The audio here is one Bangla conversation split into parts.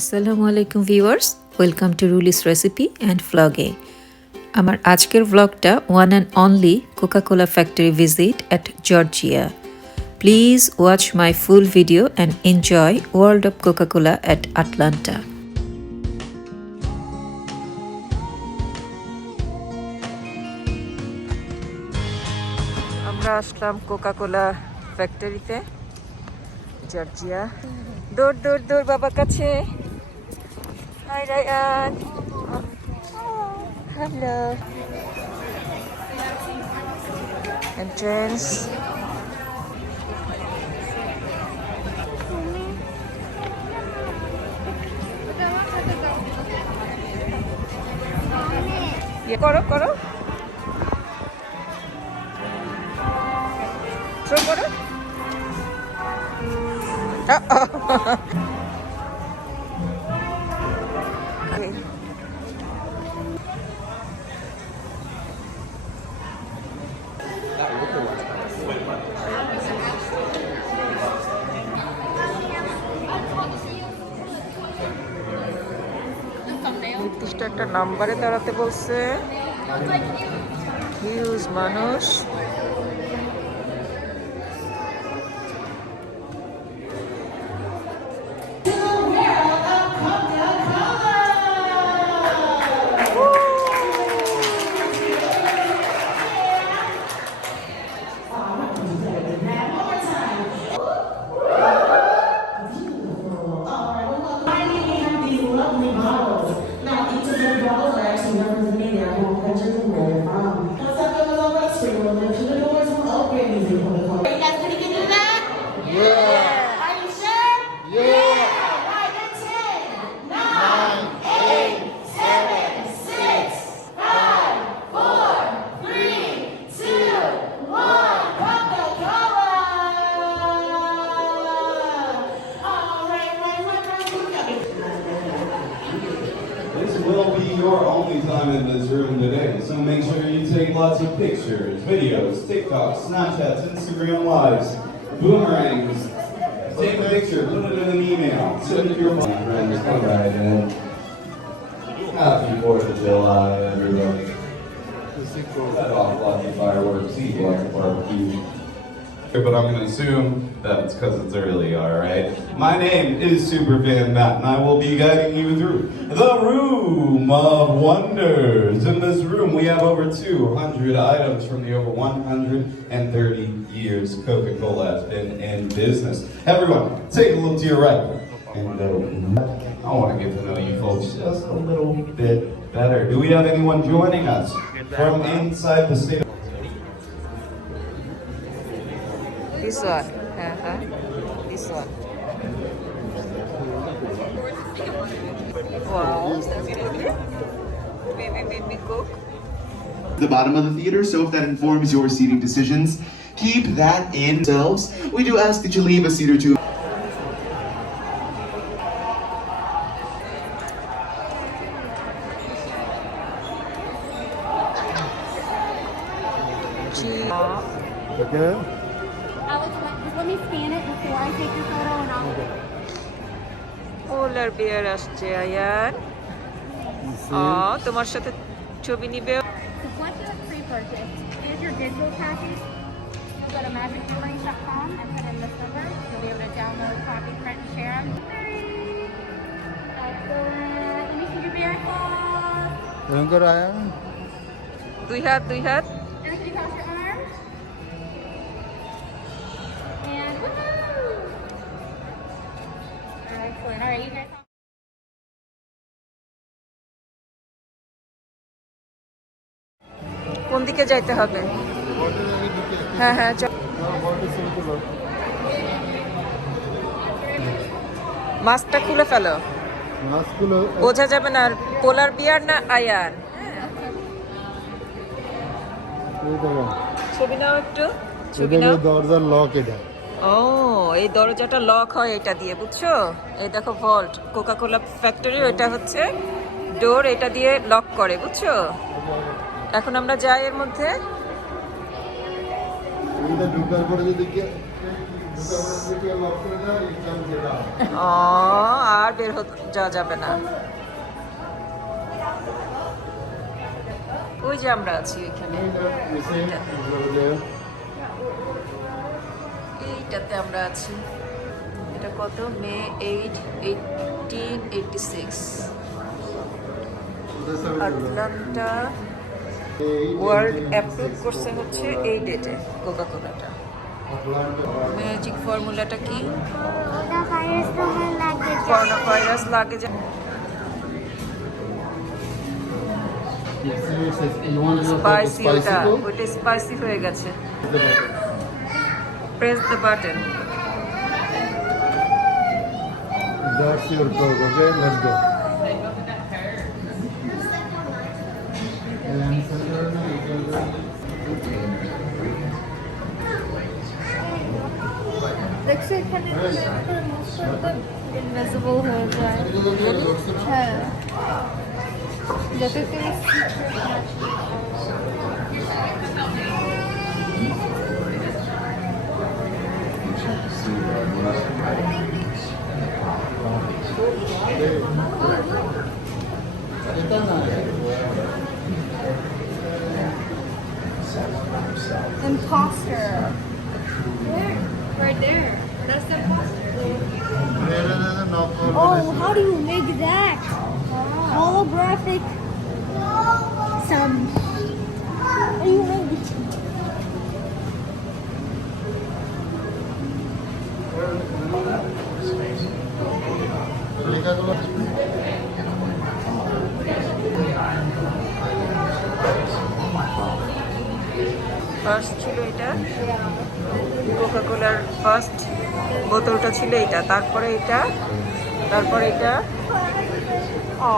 আসসালামু আলাইকুম viewers, welcome to Ruli's recipe and ভ্লগে। আমার আজকের ভ্লগটা one and only Coca Cola factory visit at Georgia. Please watch my full video and enjoy world of Coca Cola at Atlanta. আমরা আসলাম কোকা কোলা ফ্যাক্টরিতে, জর্জিয়া। দৌড় দৌড় দৌড় বাবার কাছে। Hi Ryan. Hello. Entrance. করো করো। থ্রো করো। নির্দিষ্ট একটা নাম্বারে দাঁড়াতে বলছে। হিউজ মানুষ। Will be your only time in this room today, so make sure you take lots of pictures, videos, TikToks, Snapchats, Instagram Lives, boomerangs. Take a picture, put it in an email, send it to your friends, come right in. Happy 4th of July, everybody. Set off lots of fireworks, eat lots of barbecue. But I'm going to assume that it's because it's early, alright? My name is Superfan Matt, and I will be guiding you through the Room of Wonders. In this room, we have over 200 items from the over 130 years Coca-Cola has been in business. Everyone, take a look to your right. And I want to get to know you folks just a little bit better. Do we have anyone joining us from inside the state? This one. This one. Wow. Baby Coke. The bottom of the theater, so if that informs your seating decisions, keep that in yourselves. We do ask that you leave a seat or two. Okay. Just let me scan it before I take your photo and I'll... Polar bear আসছে আয়ান। তোমার সাথে ছবি নিবে। So once you have pre-purchase, here's your digital package. Go to magicviewings.com and put in this number. You'll be able to download, copy, print, and share them. Excellent. Let me see your bear claws. Younger I am. দুই হাত And can you cross your arms? And woohoo! Excellent. All right, you guys. কোন দিকে যাইতে হবে? হ্যাঁ হ্যাঁ মাস্কটা খুলে ফেলো, বোঝা যাবে না। পোলার বিয়ার না আয়ান? ছবি নাও একটু, ছবি নাও। দরজার লক এটা। ও, এই দরজাটা লক হয় এটা দিয়ে, বুঝছো? এই দেখো ভল্ট, কোকা কোলা ফ্যাক্টরি, ওইটা হচ্ছে ডোর, এটা দিয়ে লক করে, বুঝছো? এখন আমরা যাই এর মধ্যে। ঢুকার পরে যদি ও আর বের হতে যাওয়া যাবে না। ওই যে আমরা আছি ওইখানে, এইটাতে আমরা আছি। এটা কত? মে 8, 1886। আটলান্টা ওয়ার্ল্ড অ্যাপ্রুভ করছে হচ্ছে এই ডেটে কোকা কোলাটা। ম্যাজিক ফর্মুলাটা কি? করোনা ভাইরাস লাগে যে স্পাইসি, ওইটা স্পাইসি হয়ে গেছে। Press the button. That's your dog, okay? Let's go. দেখছো এখানে ইনভিজিবল হয়ে যায়। হ্যাঁ, যাতে তুমি imposter. Where? Right there. That's the imposter. Oh, how do you make that? Holographic. Some. How do you make it? First ছিল এটা, কোকা কোলার ফার্স্ট বোতলটা ছিল এটা, তারপরে এটা, তারপরে এটা। ও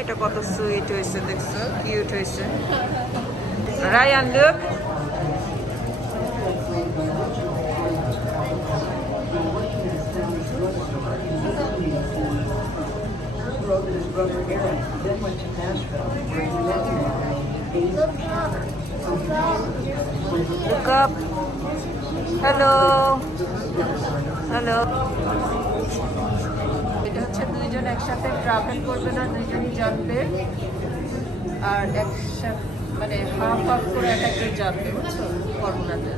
এটা কত সুইট হয়েছে, দেখছো? কিউট হয়েছে। Ryan look. Look up. Hello. Hello. এটা হচ্ছে দুইজন একসাথে ট্রাভেল করবে না, দুইজনই জানবে, আর একসাথে মানে হাফ হাফ করে এক একজন জানবে, বুঝছো ফর্মুলাটা।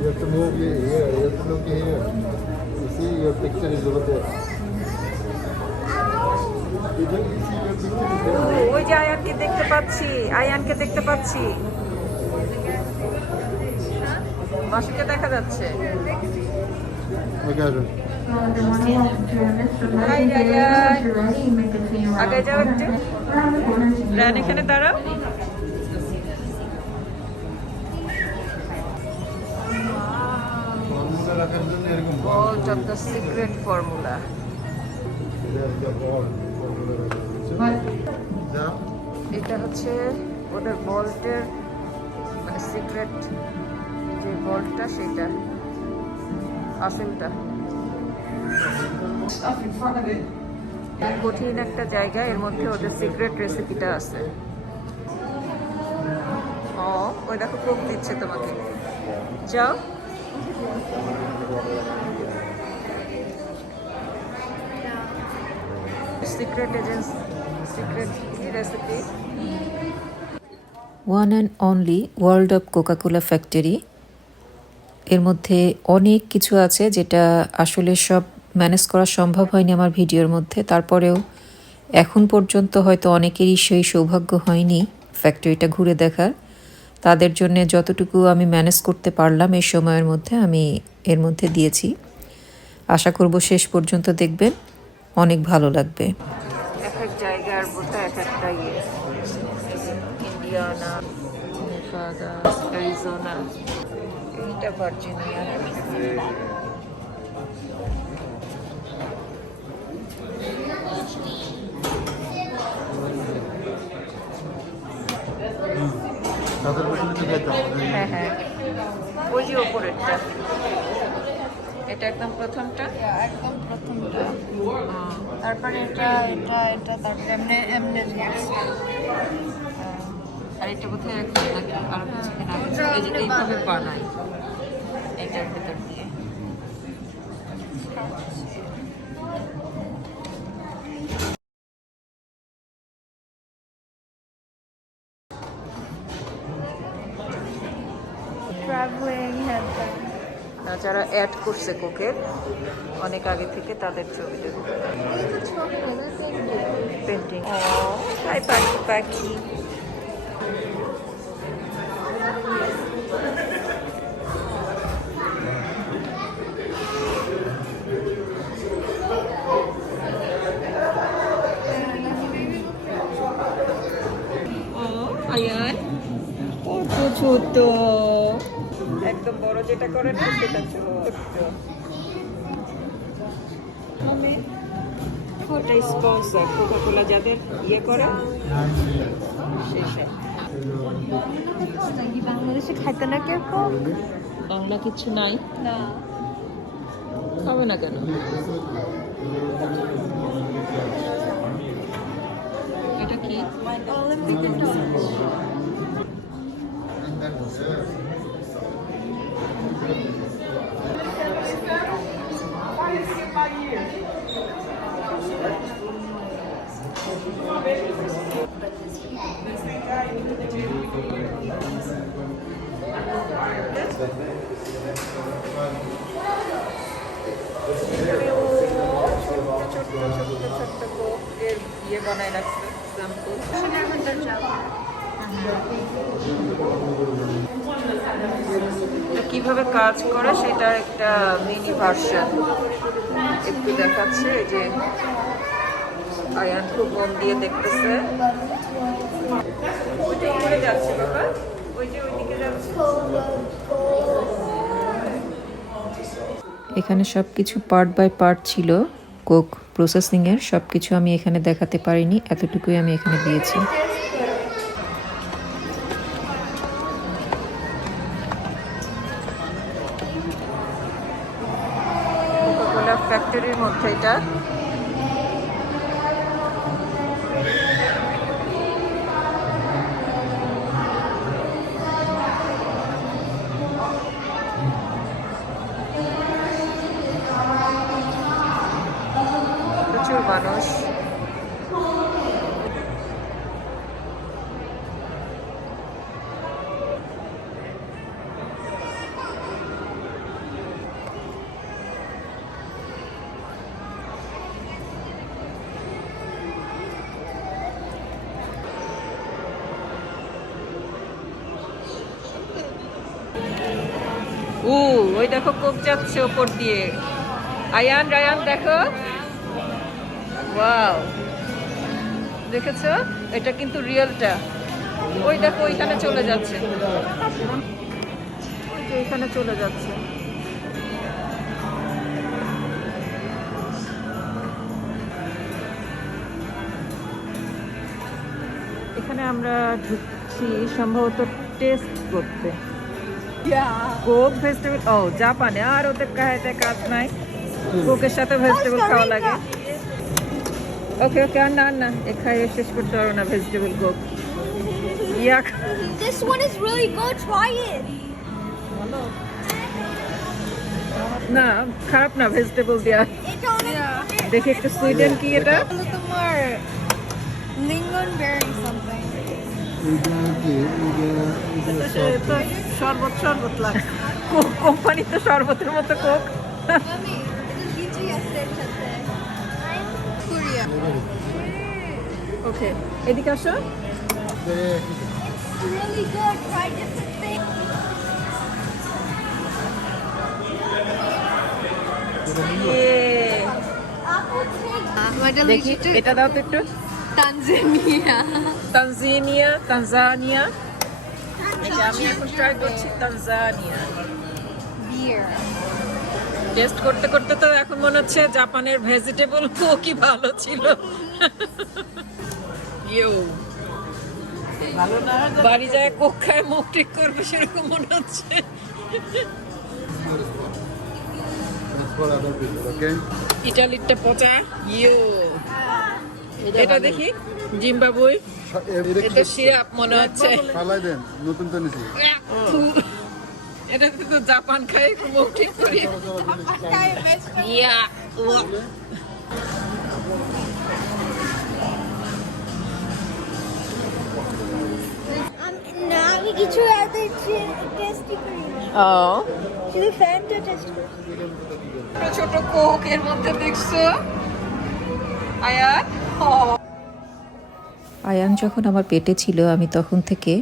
You have to move your here. You have to look here. You see your picture is over there. You see your picture is there. ওই যে আয়ানকে দেখতে পাচ্ছি, আয়ানকে দেখতে পাচ্ছি, মাসিকে দেখা যাচ্ছে। Okay, Arun. আগে যাও একটু, রান এখানে দাঁড়াও। ফর্মুলা রাখার জন্য এরকম Vault of the secret formula. এটা হচ্ছে ওদের ভল্টের মানে সিক্রেট যে ভল্টটা, সেটা আসলটা। কঠিন একটা জায়গা, এর মধ্যে ওদের সিক্রেট রেসিপিটা আছে। ও ওই দেখো কোক দিচ্ছে তোমাকে, যাও। Secret agency, secret recipe. One and only world of Coca Cola factory. এর মধ্যে অনেক কিছু আছে যেটা আসলে সব ম্যানেজ করা সম্ভব হয়নি আমার ভিডিওর মধ্যে। তারপরেও এখন পর্যন্ত হয়তো অনেকেরই সেই সৌভাগ্য হয়নি ফ্যাক্টরিটা ঘুরে দেখার। তাদের জন্য যতটুকু আমি ম্যানেজ করতে পারলাম এই সময়ের মধ্যে আমি এর মধ্যে দিয়েছি। আশা করব শেষ পর্যন্ত দেখবেন, অনেক ভালো লাগবে। এক এক জায়গার মধ্যে এক একটা ইন্ডিয়ানা, নেভাদা, অ্যারিজোনা, এইটা ভার্জিনিয়া। তাদের পেছনে তো যেতে হবে। হ্যাঁ হ্যাঁ, ওই যে ওপরেরটা। এটা একদম প্রথমটা। একদম প্রথমটা, তারপরে এটা এটা এটা তারপরে এমনি এমনি আর এটা কোথায় একদম নাকি আরো কিছুদিন আগে এই যে এইভাবে বানাই এটার ভিতর দিয়ে। Travelling headband. যারা অ্যাড করছে কোকের অনেক আগে থেকে তাদের ছবি দেবো। পেন্টিং। ও হাই পাখি পাখি। আয়ান কত ছোট, একদম বড় যেটা করে না সেটা ছোট। ওটা স্পন্সর কোকা কোলা যাদের ইয়ে করে সেসব। বাংলাদেশে খাইতে না কিরকম? বাংলা কিছু নাই, না খাবে না কেন? এটা কি? ইয়ে বানায় রাখছে স্যাম্পল। কিভাবে কাজ করে সেটার একটা মিনি ভার্সন একটু দেখাচ্ছে। এই যে আয়ান খুব মন দিয়ে দেখতেছে। ওইটা উপরে যাচ্ছে বাবা, ওই যে ওইদিকে যাচ্ছে। এখানে সব কিছু পার্ট বাই পার্ট ছিল। কোক প্রসেসিংয়ের সব কিছু আমি এখানে দেখাতে পারিনি, এতটুকুই আমি এখানে দিয়েছি। কোকা-কোলা ফ্যাক্টরির মধ্যে এটা। প্রচুর মানুষ। ওই দেখো কোক যাচ্ছে ওপর দিয়ে। আয়ান রায়ান দেখো, ওয়াও দেখেছো? এটা কিন্তু রিয়েলটা। ওই দেখো ওইখানে চলে যাচ্ছে, ওই যে ওইখানে চলে যাচ্ছে। এখানে আমরা ঢুকছি সম্ভবত টেস্ট করতে। কোক ভেজিটেবল, ও জাপানে আর ওদের কাহিতে কাজ নাই, কোকের সাথে ভেজিটেবল খাওয়া লাগে। ওকে ওকে, আর না না এ খাইয়ে শেষ করতে পারো না ভেজিটেবল কোক। ইয়াক, This one is really good. Try it. না খারাপ না ভেজিটেবল দেওয়া। এটা অনেক দেখি একটু সুইডেন কি এটা? হলো তোমার lingonberry something. শরবত শরবত লাগে, কোম্পানি তো শরবতের মতো কোক। Mami, এটা BTS এর সাথে। Korea. ওকে এদিকে আসো। It's really good. Try different things. দেখি এটা দাও তো একটু। Tanzania. Tanzania, Tanzania. এটা আমি এখন ট্রাই করছি তানজানিয়া। Beer. টেস্ট করতে করতে তো এখন মনে হচ্ছে জাপানের ভেজিটেবল কোকই ভালো ছিল। ইউ ভালো না, বাড়ি যায় কোক খায় মুখ ঠিক করবে সেরকম মনে হচ্ছে। for other people, okay? ইটালিরটা পচা ইউ এটা দেখি জিম্বাবুয়ে এটা সিরাপ মনে হচ্ছে ফালাই দেন নতুন তো নিছি এটা তো জাপান খাই মুখ ঠিক করি ইয়া না আমি কিছু রাতে টেস্ট করি ও শুধু ফ্যানটা টেস্ট করি ছোট কোক এর মধ্যে দেখছো আয়ান আয়ান যখন আমার পেটে ছিল আমি তখন থেকে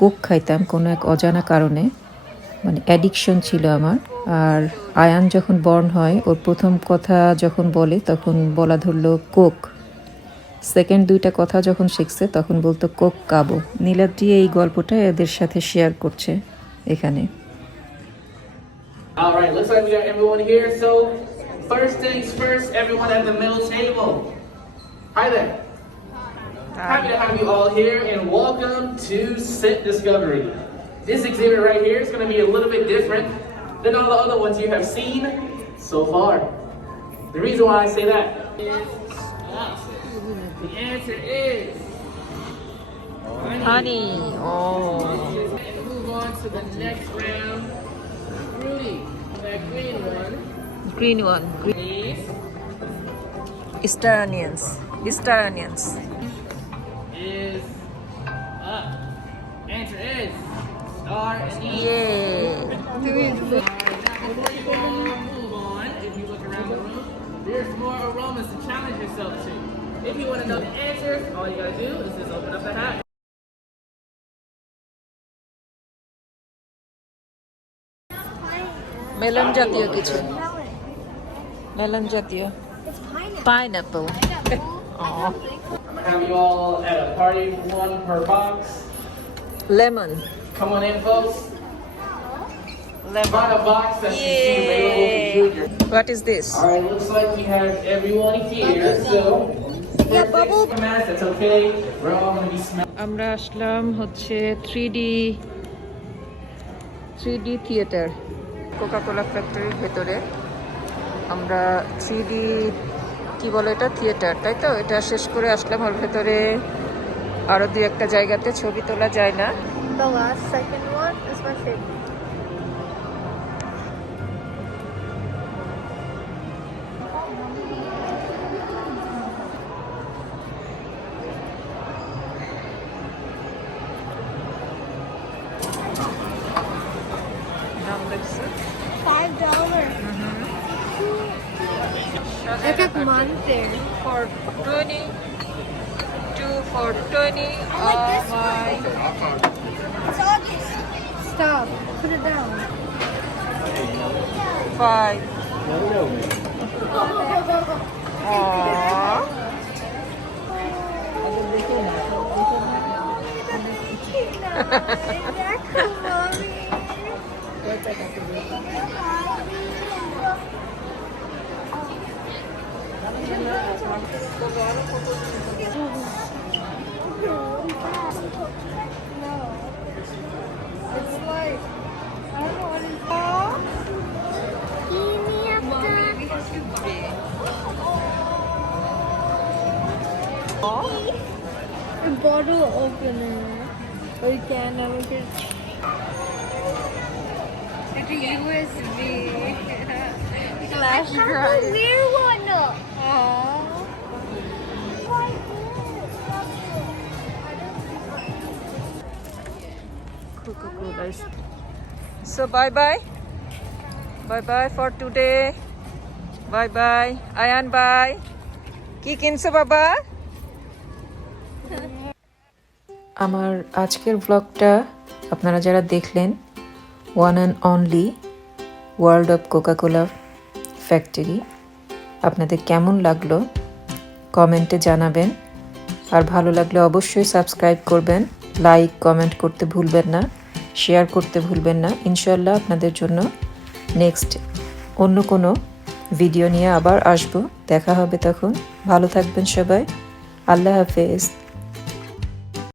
কোক খাইতাম কোনো এক অজানা কারণে, মানে অ্যাডিকশন ছিল আমার। আর আয়ান যখন বর্ন হয় ওর প্রথম কথা যখন বলে তখন বলা ধরলো কোক, সেকেন্ড দুইটা কথা যখন শিখছে তখন বলতো কোক কাবো। নীলাদ্রি এই গল্পটা এদের সাথে শেয়ার করছে এখানে। All right, looks like we got everyone here. So, first things first, everyone at the middle table. Hi there. Happy to have you all here, and welcome to Scent Discovery. This exhibit right here is going to be a little bit different than all the other ones you have seen so far. The reason why I say that is the answer is honey. Oh. Move on to the next round. Rudy, that green one, please. Star onions. Star onions. Is up. Answer is star anise. Yeah. Before you go move on, if you look around the room, there's more aromas to challenge yourself to. If you want to know the answers, all you gotta do is just open up the hat. Melon জাতীয় কিছু মেলন জাতীয় pineapple Have you all at a party, one per box? Lemon Come on in, folks. Lemon Find a box that's available to you. What is this All right, looks like we have everyone here, so mask, that's okay. We're all gonna be smelling. আমরা আসলাম হচ্ছে 3D থিয়েটার কোকা কোলা ফ্যাক্টরির ভেতরে। আমরা 3D কি বলে এটা থিয়েটার, তাই তো? এটা শেষ করে আসলাম। ওর ভেতরে আরো দুই একটা জায়গাতে ছবি তোলা যায় না। The last second one is my favorite. দাম দেখছো? $5. Like a month there. For 20, 2 for 20. I like this my. It's August. Stop. Put it down. 5. Aww. It's like, I don't know what it's called. A bottle opener. Or you can open it. It's a USB. Flash drive. Weird one. Coca-Cola. So bye for today. Bye. Ayan bye. কি কিনছো বাবা? আমার আজকের ব্লগটা আপনারা যারা দেখলেন, one and only world of Coca Cola factory, আপনাদের কেমন লাগলো কমেন্টে জানাবেন। আর ভালো লাগলে অবশ্যই সাবস্ক্রাইব করবেন, লাইক কমেন্ট করতে ভুলবেন না, শেয়ার করতে ভুলবেন না। ইনশাল্লাহ আপনাদের জন্য নেক্সট অন্য কোনো ভিডিও নিয়ে আবার আসবো। দেখা হবে তখন। ভালো থাকবেন সবাই। আল্লাহ হাফেজ।